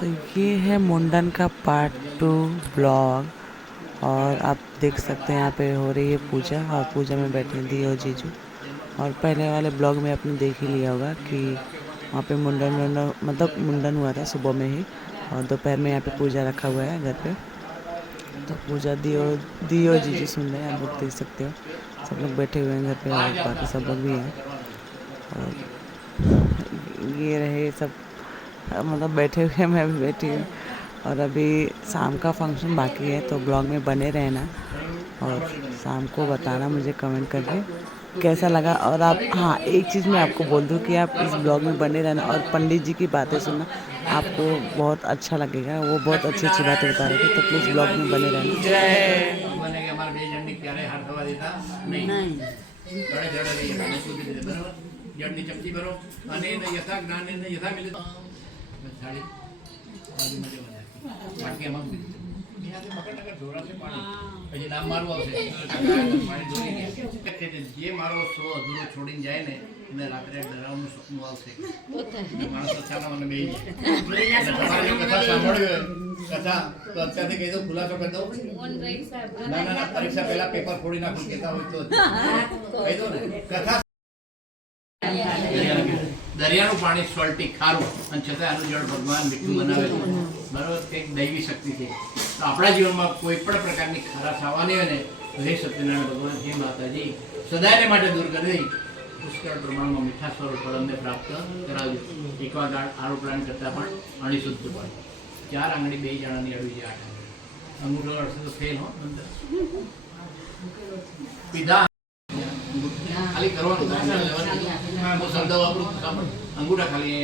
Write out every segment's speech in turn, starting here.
तो ये है मुंडन का पार्ट 2 ब्लॉग। और आप देख सकते हैं यहाँ पे हो रही है पूजा, और पूजा में बैठे हैं दी और जीजू। और पहले वाले ब्लॉग में आपने देख ही लिया होगा कि वहाँ पे मुंडन हुआ था सुबह में ही, और दोपहर में यहाँ पे पूजा रखा हुआ है घर पे। तो पूजा दी और जीजू सुन रहे हैं, आप लोग देख सकते हो। सब लोग बैठे हुए हैं घर पे और बाकी सब लोग भी हैं। और ये रहे सब, मतलब बैठे हुए, मैं भी बैठी हूँ। और अभी शाम का फंक्शन बाकी है, तो ब्लॉग में बने रहना और शाम को बताना मुझे कमेंट करके कैसा लगा। और आप, हाँ, एक चीज़ मैं आपको बोल दूँ कि आप इस ब्लॉग में बने रहना और पंडित जी की बातें सुनना, आपको बहुत अच्छा लगेगा। वो बहुत अच्छी अच्छी बातें बता रहे थे, तो प्लीज़ ब्लॉग में बने रहना। પછી નામ મારું આવશે જે મારો શો અધૂરો છોડીને જાય ને એને રાત્રે ડરાવનું સપનું આવશે માણસ અચાનક મને બેસી જાય. તમારે જો કથા સાંભળવી હોય કથા તો અત્યારથી કહી દઉં, ખુલાસો કરી દઉં. ના પરીક્ષા પહેલા પેપર ફોડી નાખું કહેતા હોય તો કહી દો ને. કથા દરિયાનું પાણી સોલ્ટી ખારું અને છતાં આનું જળ ભગવાન મીઠું બનાવે છે. બરાબર, કંઈક દૈવી શક્તિ છે. તો આપણા જીવનમાં કોઈ પણ પ્રકારની ખરાશ આવવાની હોય ને, હે સત્યનારાયણ ભગવાન, હે માતાજી, સદાયને માટે દૂર કરી દઈ પુષ્કળ પ્રમાણમાં મીઠા સ્વરૂપ ફળ અમને પ્રાપ્ત કરાવજો. એકવા આરો પ્રાણ કરતાં પણ અણિશુદ્ધ પડે. 4 આંગળી 2 જણાની અડવી છે. 8 અંગૂઠો અડશે તો ફેલ હો. પીધા ખાલી કરવાનું, શબ્દ વાપરું અંગૂઠા ખાલી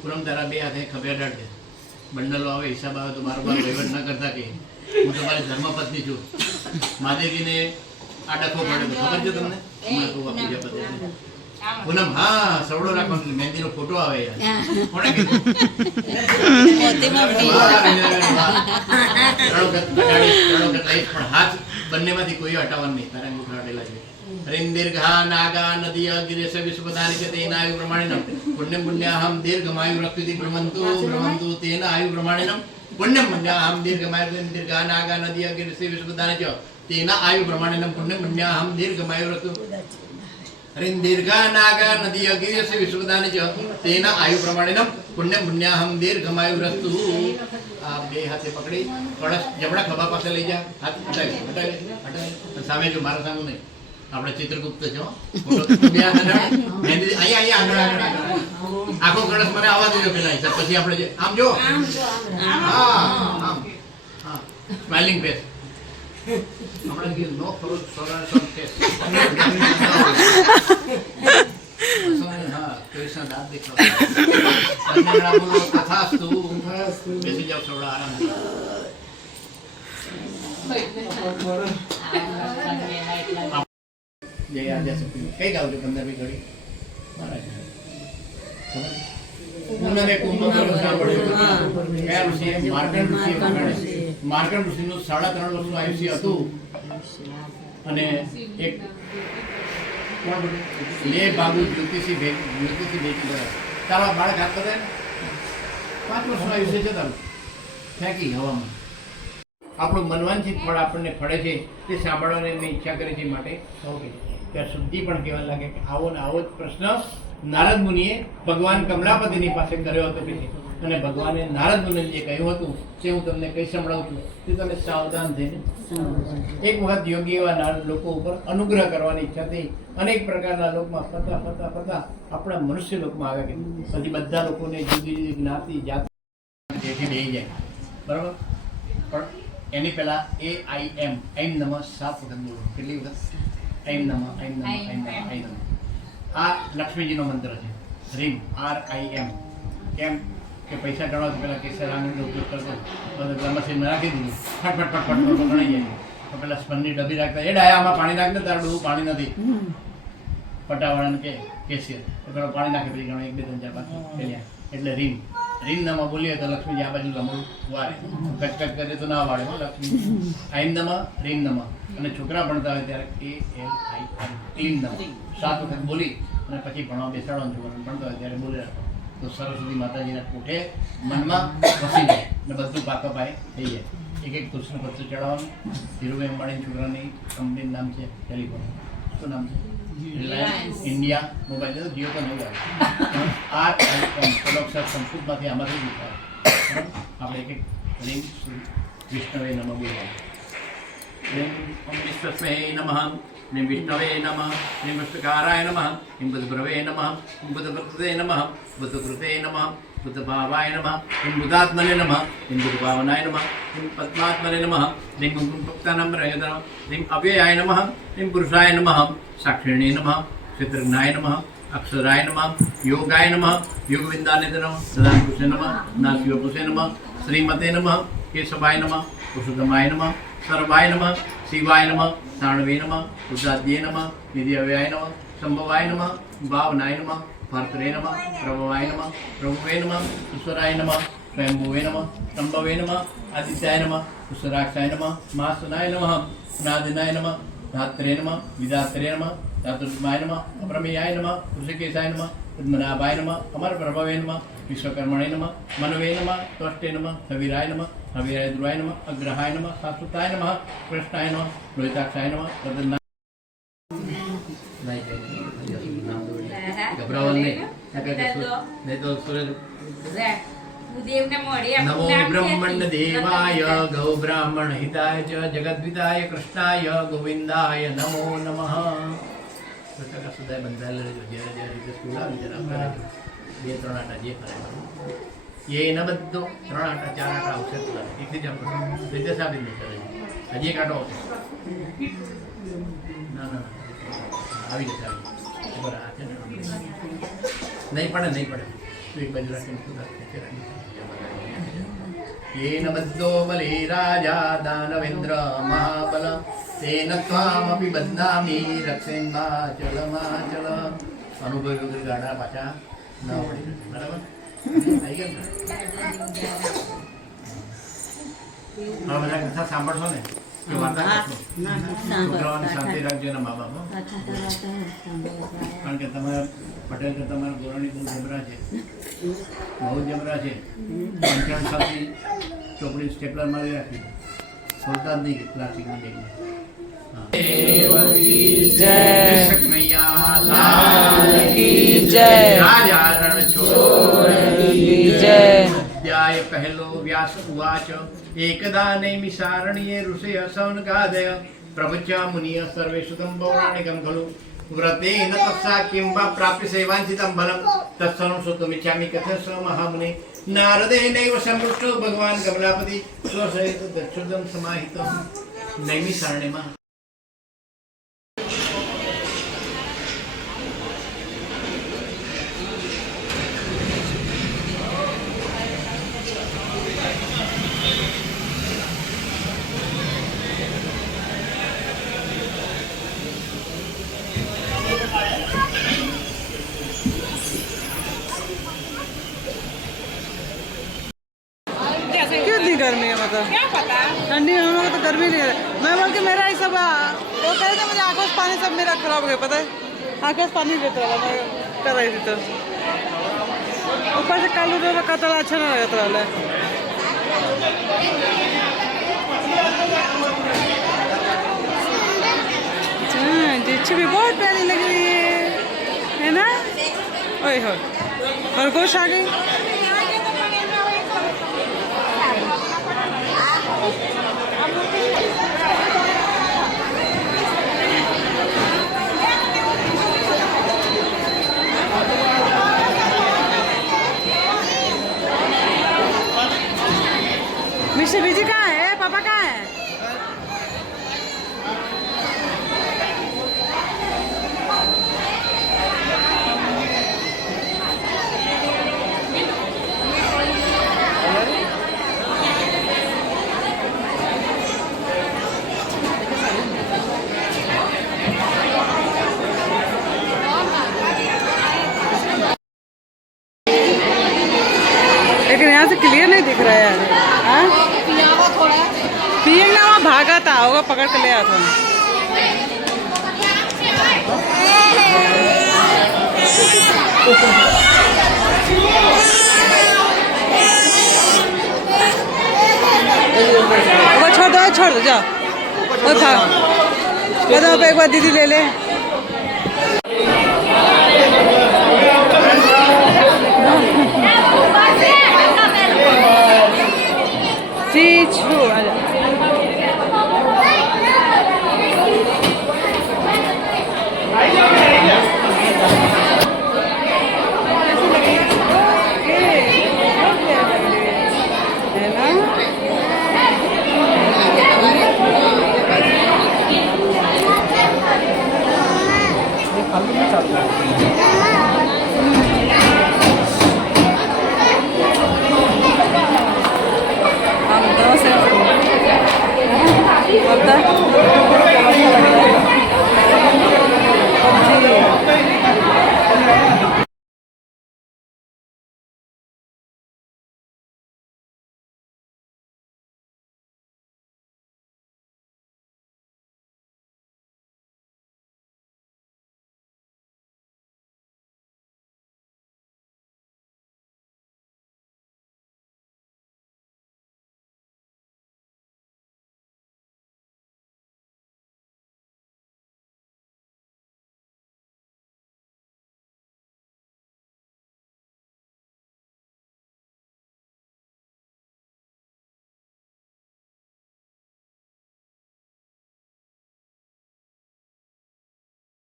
પૂરમ તારા 2 હાથે ખભે અડાડજે. બંડલો આવે, હિસાબ આવે તો બારોબાર વહીવટ ન કરતા કે હું તમારી ધર્મપત્ની છું. મહાદેવજીને આ ડખો પડે તો ખબર છે તમને? પૂનમ, હા, સવડો રાખવાનો, મહેંદીનો ફોટો આવે. કોણે કીધું? પણ હાથ બંનેમાંથી કોઈ હટાવવાનું નહીં. તારા અંગૂઠા અડેલા છે. હરિમ દીર્ઘા નાગા નદીય ગિરેશ વિશ્વદાની કે તેના આયુ પ્રમાણેનમ પુણ્યમ પુણ્યાહમ દીર્ઘમાયુ રક્તિતિ ભ્રમંતુ તેના આયુ પ્રમાણેનમ પુણ્યમ પુણ્યાહમ દીર્ઘમાયુ દીર્ઘા નાગા નદીય ગિરેશ વિશ્વદાની કે તેના આયુ પ્રમાણેનમ પુણ્યમ પુણ્યાહમ દીર્ઘમાયુ રક્તુ હરિમ દીર્ઘા નાગા નદીય ગિરેશ વિશ્વદાની કે તેના આયુ પ્રમાણેનમ પુણ્યમ પુણ્યાહમ દીર્ઘમાયુ રક્તુ. આ 2 હાથે પકડી કળશ જમણા ખભા પાસે લઈ જા. હાથ હટાવી સામે જો, મારા સામે નહીં. આપણે ચિત્રગુપ્ત છો. આખો કળશ મને આવવા દેજો પેલા, પછી આપણે આમ જો, સ્માઇલિંગ ફેસ. હમણાં કીધું નો ફોર ફેસ. હા, કૃષ્ણ દાંત દેખાવ. બોલો તથાસ્તુ. બેસી જાવ, થોડા આરામ. જય આદ્યાશક્તિ. કઈ ગાવ છો 15મી ઘડી? માર્કંડ ઋષિનું 3.5 વર્ષનું આયુષ્ય હતું. અને એક લે બાબુ જ્યોતિષી ભેટી ગયા. તારા બાળક હાથ કરે 5 વર્ષનું આયુષ્ય છે તારું, ફેંકી હવામાં. આપણું મનવાંછિત ફળ આપણને ફળે છે, તે સાંભળવાની એમની ઈચ્છા કરે છે. માટે ઓકે, ત્યાં શુદ્ધિ પણ કહેવા લાગે કે આવો ને આવો જ પ્રશ્ન નારદ મુનિએ ભગવાન કમલાપતિની પાસે કર્યો હતો. અને ભગવાને નારદ મુનિને જે કહ્યું હતું તે હું તમને કઈ સંભળાવું છું, તે તમે સાવધાન થઈને. એક વખત યોગી એવા નારદ લોકો ઉપર અનુગ્રહ કરવાની ઈચ્છા થઈ. અનેક પ્રકારના લોકમાં ફરતા આપણા મનુષ્ય લોકમાં આવ્યા. કે પછી બધા લોકોને જુદી જુદી જ્ઞાતિ જાતિ જેથી બેસી જાય. બરાબર, પણ એની પહેલા AIM એમ નમઃ 7 વખત બોલો. કેટલી વખત? એમ નમઃ, એમ નમઃ, એમ નમઃ, એમ નમઃ. આ લક્ષ્મીજીનો મંત્ર છે. રીમ, RIM. કેમ કે પૈસા ગણવા તો પેલા કેસર આંગળીનો ઉપયોગ કરતો, બધા મશીન નાખી દીધું, ફટફટ ગણાઈ જાય. તો પેલા સ્પંદની ડબ્બી રાખતા, એ ડાયા આમાં પાણી નાખ ને, તારું ડૂબું પાણી નથી. પટાવાળાને કે કેશિયર તો પેલો પાણી નાખે, પછી ગણો 1 2 3 4 5 એટલે રીમ. રીમ નમઃ બોલીએ તો લક્ષ્મીજી આ બાજુ રમવું વારે, કચકચ કરે તો ના વાળે. લક્ષ્મી આઈમ નમઃ, રીમ નમઃ. અને છોકરા ભણતા હોય ત્યારે ALIM, ક્લીમ નમઃ 7 વખત બોલી અને પછી ભણવા બેસાડવાનું. છોકરાને ભણતા હોય ત્યારે બોલી રાખો. તો સરસ્વતી માતાજીના કોઠે મનમાં વસી જાય ને બધું પાકા પાયે થઈ જાય. એક એક તુલસીનું પત્ર ચડાવવાનું. ધીરુભાઈ અંબાણી છોકરાની કંપનીનું નામ છે ટેલિફોન. શું નામ છે? Reliance India mobile. તો જીઓ તો નહીં આવે. આ સંસ્કૃતમાંથી આમાંથી જ ઉઠાવે. આપણે એક એક રીમ વિષ્ણવે નમઃ બોલવાનું. રીમ વિશ્વસ્મે નમઃ, રીમ વિષ્ણવે નમઃ, રીમ વિષ્ણુકારાય નમઃ, રીમ બુદ્ધભ્રવે નમઃ, રીમ બુદ્ધભક્તે નમઃ, બુદ્ધકૃતે નમઃ, બુદ્ધભાવાય નમઃ, રીમ બુદ્ધાત્મને નમઃ, રીમ બુદ્ધભાવનાય નમઃ, રીમ પદ્માત્મને નમઃ, રીમ પુંક્તાનામ રયતઃ, રીમ અવ્યયાય નમઃ, રીમ પુરુષાય નમઃ, સાક્ષિણે નમઃ, ક્ષેત્રજ્ઞાય નમઃ, અક્ષરાય નમઃ, યોગાય નમઃ, યોગવિંદાને નમઃ, સદાંકુશે નમઃ, નાસ્યોપુષે નમઃ, શ્રીમતે નમઃ, કેશવાય નમઃ, પુરુષોત્તમાય નમઃ, સર્વાય નમઃ, શિવાય નમઃ, સાણવે નમઃ, રુદ્રાદ્યે નમઃ, નિધિવ્યાય નમઃ, સંભવાય નમઃ, ભાવનાય નમઃ, ભર્તરે નમઃ, પ્રભવાય નમઃ, પ્રભુવે નમઃ, ઈશ્વરાય નમઃ, સ્વયંભુવે નમઃ, સંભવે નમઃ, આદિત્યાય નમઃ, પુષ્કરાક્ષાય નમઃ, મહાસનાય નમઃ, નાદિનાય નમઃ, ધાત્રે નમઃ, વિધાત્રે નમઃ, ચાતુર્માય નમઃ, અપ્રમેયાય નમઃ, ઋષિકેશાય નમઃ, પદ્મનાભાય નમઃ, અમર પ્રભવે નમઃ, વિશ્વકર્મણે નમઃ, મનવે નમઃ, ત્વષ્ટે નમઃ, હવિરાય નમઃ, હવિરાય ધ્રુવાય નમઃ, અગ્રહાય નમઃ, શાશ્વતાય નમઃ, કૃષ્ણાય નમઃ, રોહિતાક્ષાય નમઃ, તદ્દના ગભરાવલ નહીં તો સૂરજ. નમો બ્રહ્મણ દેવાય ગૌ બ્રાહ્મણ હિતાય ચ જગદ્વિતાય કૃષ્ણાય ગોવિંદાય નમો નમઃ. પુસ્તકા સુધાય બંધાયેલ રહેજો. જ્યારે જ્યારે રીતે સ્કૂલ આવી ત્યારે આપણે રહેજો. 2-3 આટા જે કરાય એ એના બધો 3 આટા 4 આટા આવશે તો એથી જ આપણે રીતે સાબિત નહીં કરે. હજી એક આટો આવશે. ના ના આવી જશે બરાબર. આ છે ને નહીં પડે નહીં પડે. તો એક બાજુ રાખીને સુધા ખેંચી રાખી. येन बद्धो बले राजा दानवेन्द्र महाबल तेन त्वामपि बध्नामि रक्षेन्माचलमाचल. અનુભવી વગર ગાડા પાછા ન પડી શકે. બરાબર આવી ગયા ને? હા બધા કથા સાંભળશો ને કે વાર્તા કરશો. છોકરાઓને શાંતિ રાખજો એના મા બાપ. કારણ કે તમારા પટેલ કે તમારા ગોરાણી બહુ જબરા છે, બહુ જબરા છે. 5 સાલથી ચોપડી સ્ટેપલર મારી રાખી ખોલતા જ નહીં પ્લાસ્ટિકની બેગમાં. અધ્યાય પહેલો. વ્યાસ ઉવાચ એકદા નૈમિષારણ્યે ઋષય સૌનકાદય પ્રવચ મુનિય સર્વેષુતમ પૌરાણિકમ ખલુ વ્રતેન તત્સા કિં વા પ્રાપ્ય સેવાંચિતમ ફલમ તત્સંશ્રોતુમિચ્છામિ કથસ્વ મહામુનિ. નારદેનૈવ સંપૃષ્ટો ભગવાન કમલાપતિ સ્વસહિત દક્ષુર્દમ સમાહિતો. નૈમિષારણ્યમાં कितनी गर्मी है मतलब क्या पता ठंडी में हम लोग तो गर्मी नहीं है. मैं बोल के मेरा ये सब वो कह रहे थे मुझे आंखों से पानी सब मेरा खराब हो गया पता है. आंखों से पानी गिरता रहा मैं कर रही थी तो ऊपर से कालू का कतरा अच्छा ना लगता रहा. दीक्षी भी बहुत प्यारी लग रही है ना. ओए हो खरगोश आ गई. मिस्टर बीजी कहाँ है? पापा कहाँ है? लेकिन यहाँ से क्लियर नहीं दिख रहा है यार. हाँ पिएंगे ना. वहाँ भागा था होगा पकड़ के ले आता. छोड़ दो जाओ। और खा बताओ, एक बार दीदी ले ले।